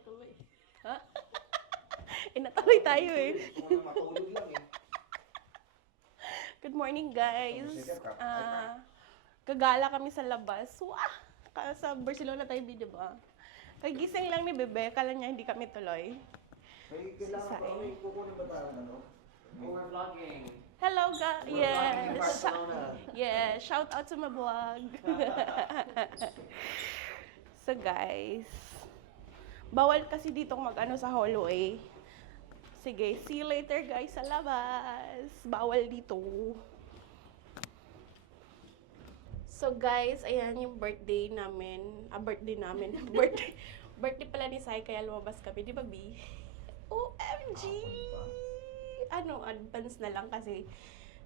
ituloy. Ha? Natuloy tayo eh. Matulog lang eh. Good morning guys. Kagala kami sa labas. Wah! Sa Barcelona tayo, di ba? Kagising lang ni Bebe, kala niya hindi kami tuloy. May kailangan ba may kukunin ba tayo ano? We're vlogging. Hello guys. We're vlogging in Yes. Barcelona. Yeah, shout out to my vlog. So guys, bawal kasi dito mag-ano sa hallway. Sige, see you later guys sa labas. Bawal dito. So guys, ayan yung birthday namin. Birthday pala ni Sai, kaya lumabas kami. Di ba, B? OMG! Ano, advance na lang kasi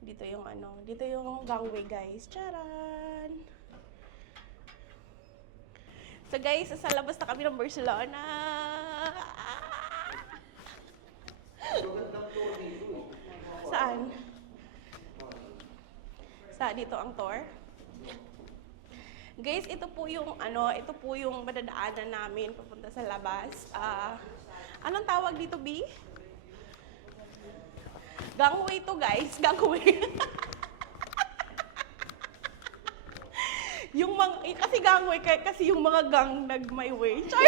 dito yung gangway guys. Charan! So guys, sa labas na kami ng Barcelona. Saan? Dito ang tour? Guys, ito po yung madadaanan namin papunta sa labas. Anong tawag dito, B? Gangway to, guys. Gangway. Kasi gangway, kasi yung mga gang nag-my way. Char!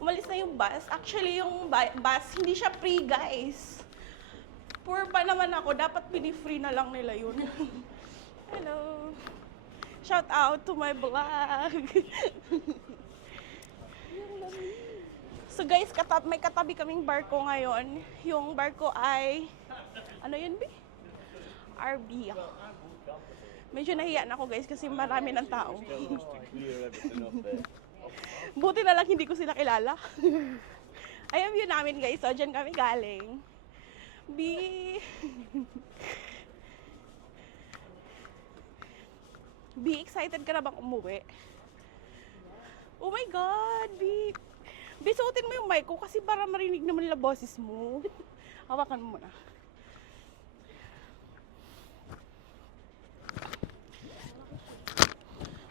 Umalis na yung bus. Actually, yung bus, hindi siya free, guys. Poor pa naman ako. Dapat pini-free na lang nila yun. Hello. Shout out to my vlog. So guys, may katabi kaming barko ngayon. Yung barko ay, ano yun, B? RB. Medyo nahiya ako guys kasi marami ng tao. Buti na lang hindi ko sila kilala. Ayan yun namin guys. So, dyan kami galing. B, excited ka na bang umuwi? Oh my God, B. Suotin mo yung mic ko kasi para marinig naman nila boses mo. Hawakan mo muna.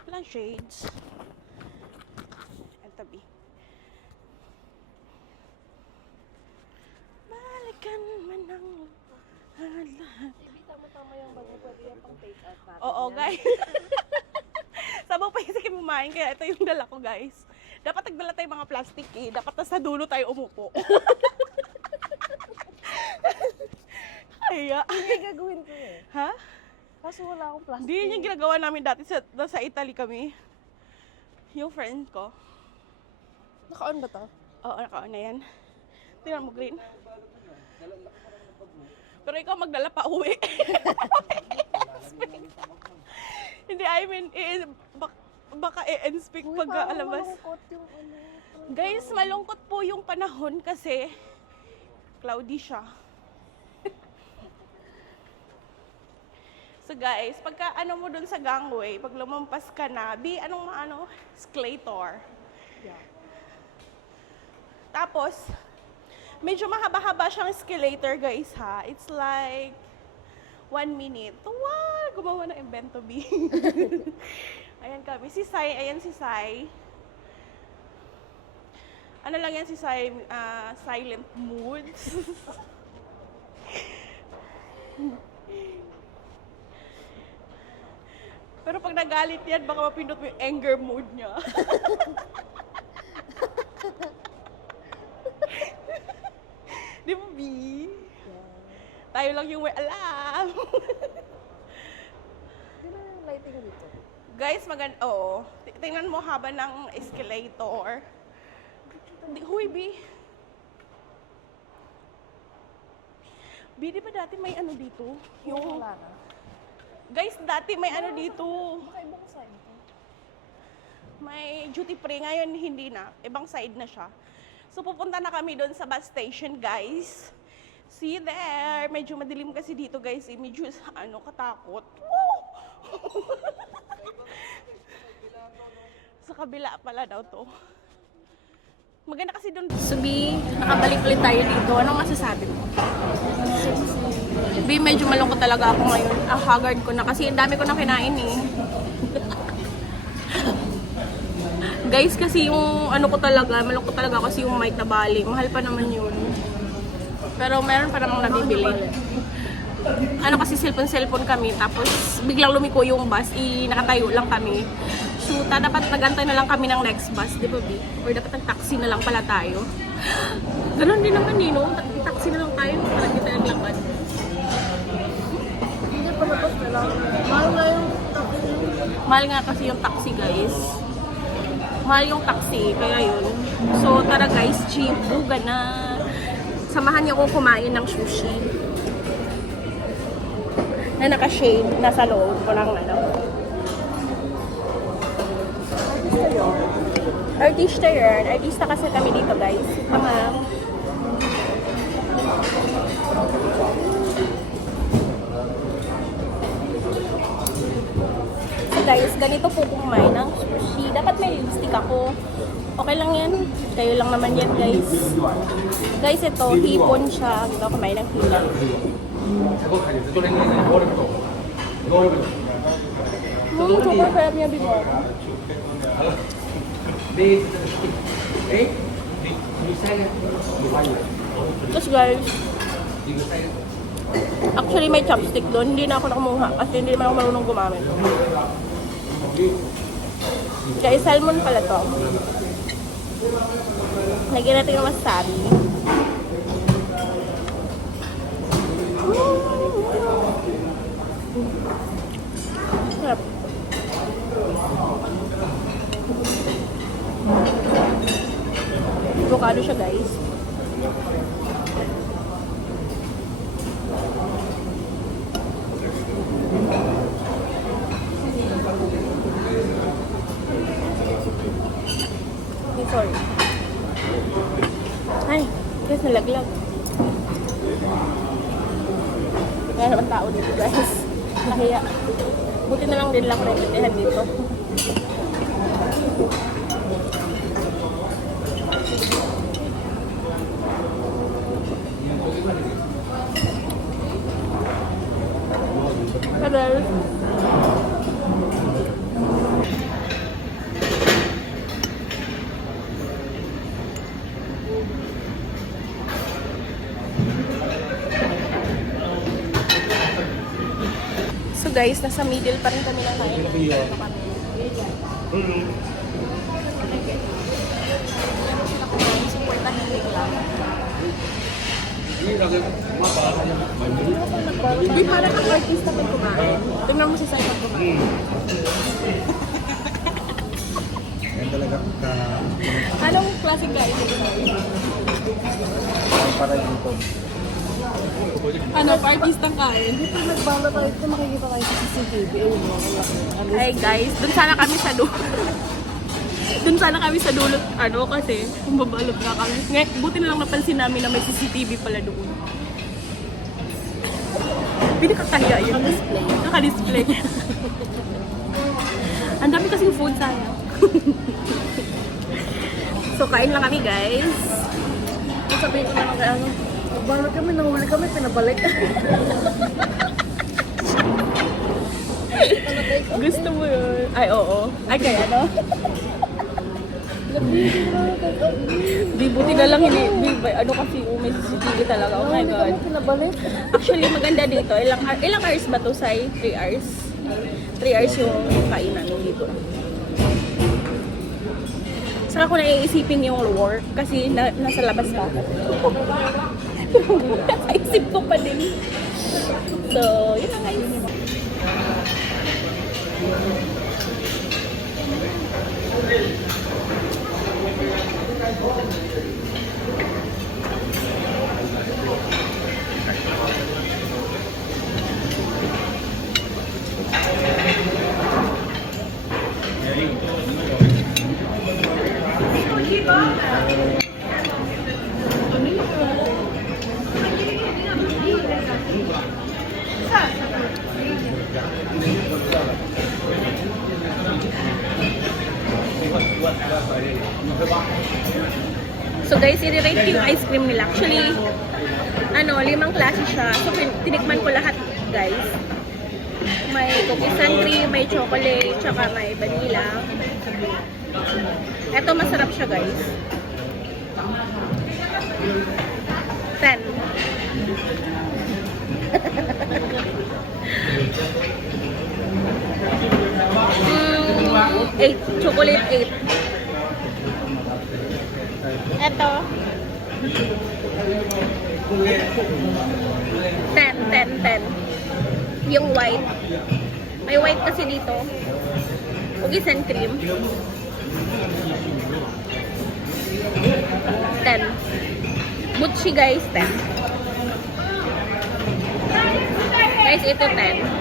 Walang shades. Ang tabi. Balikan man ang lahat. Hindi tama-tama yung bago pwede yung pang take out natin. Oo, guys. Sabaw pa kasi kumain, kaya ito yung dala ko, guys. Dapat nagdala tayo mga plastic eh. Dapat nasa dulo tayo umupo. Kaya. Hindi gagawin ko eh. Ha? Kaso wala akong plastic. Hindi yun yung ginagawa namin dati sa Italy kami. Yung friend ko. Naka-on ba to? Oo, naka-on na yan. Tingnan mo, green. Pero ikaw magdala pa uwi. Hindi, I mean, baka i-inspect pagka alabas. Malungkot yung ano. Guys, malungkot po yung panahon kasi cloudy siya. So guys, pagka ano mo dun sa gangway, pag lumampas ka na, escalator. Yeah. Tapos, medyo mahaba-haba siyang escalator guys ha. It's like 1 minute. Wow! Gumawa ng invento B. Ayan kami. Ayan si Sai. Ano lang yan si Sai? Silent mood. Pero pag nagalit yan, baka mapindot mo yung anger mood niya. Di ba, B? Tayo lang yung may alam. Hindi na yung lighting dito. Guys, oo. Tingnan mo haba ng escalator. Huy, B. B, di ba dati may ano dito? Yung wala na. Guys, dati may ano dito. Baka ibang side to. May duty free. Ngayon, hindi na. Ibang side na siya. So, pupunta na kami doon sa bus station, guys. See you there. Medyo madilim kasi dito, guys. Medyo, katakot. Woo! Sa kabila pala daw to. Maganda kasi doon. So, B, nakabalik ulit tayo dito. Anong masasabi mo? B, medyo malungkot talaga ako ngayon. Haggard ko na kasi ang dami ko na kinain eh. Guys, kasi yung ano ko talaga, malungkot talaga kasi yung mic na bali. Mahal pa naman yun. Pero meron pa namang nabibili. Ano kasi cellphone kami, tapos biglang lumiko yung bus, nakatayo lang kami. So, dapat nagantay na lang kami ng next bus, di ba, B? Or dapat nag-taxi na lang pala tayo. Ganon din naman eh, no? Taxi na lang tayo para kita naglakad. Hindi pa tapos na lang. Mahal nga yung taxi. Mahal nga kasi yung taxi, guys. Mahal yung taxi, kaya yun. So, tara guys, cheap, buga na. Samahan niyo ko kumain ng sushi. Na naka-shade, nasa loob ko lang na. Artista yun. Artista kasi kami dito, guys. Mga guys, ganito po kumain ng sushi. Dapat may lipstick ako. Okay lang yan. Kayo lang naman yan, guys. Guys, ito, hipon siya. Ganito kumain ng hipon. Super sarap niya, bigo. Tapos guys, actually may chopstick doon. Hindi na ako nakumuha kasi hindi naman ako marunong gumamit. Kaya salmon pala to. Lagyan natin yung wasabi. Sarap. Avocado siya, guys. Sorry. Ay, guys, nalaglag. Kaya naman tao dito, guys. Nahiya. Buti na lang din lang naintindihan dito. Hello. So guys, nasa middle pa rin kami na kain. Supportahin lang. Uy, parang ang artista pag kumain. Tingnan mo si Sai pag kumain. Yan talaga ka... Anong klaseng kain mo kumain? Para dito. Ano, artistang kain? Hindi pa nagbala tayo ito, makikita kayo sa CCTV. Ayun mo. Ay guys, dun sana kami sa dulo. Dun sana kami sa dulo, ano, kasi bubalot na kami. Buti na lang napansin namin na may CCTV pala doon. Pinakakahiya yun. Naka-display. Ang dami kasing food sayang. So, kain lang kami, guys. Sabihin ko naman kaya ano, nagbala kami, nahuli kami, pinabalik. Gusto mo yun? Ay, oo. Ay, kaya no? Di, buti na lang hindi. Ano kasi, may CCTV talaga. Oh my God. Pinabalik. Actually, maganda dito. Ilang hours ba to, Sai? 3 hours? 3 hours yung kainan dito. Saka ko naiisipin yung work kasi nasa labas pa ako. Nasa isip ko pa din. So, yun na guys. So guys, i-rate ko yung ice cream nila. Actually, 5 klase siya. So tinikman ko lahat, guys. May cookies and cream, may chocolate, tsaka may vanilla. Ito masarap siya guys. 10. 8. Chocolate 8. Ito. 10. Yung white. May white kasi dito. Cookies and cream. 10. Mochi guys, 10. Guys, ito 10.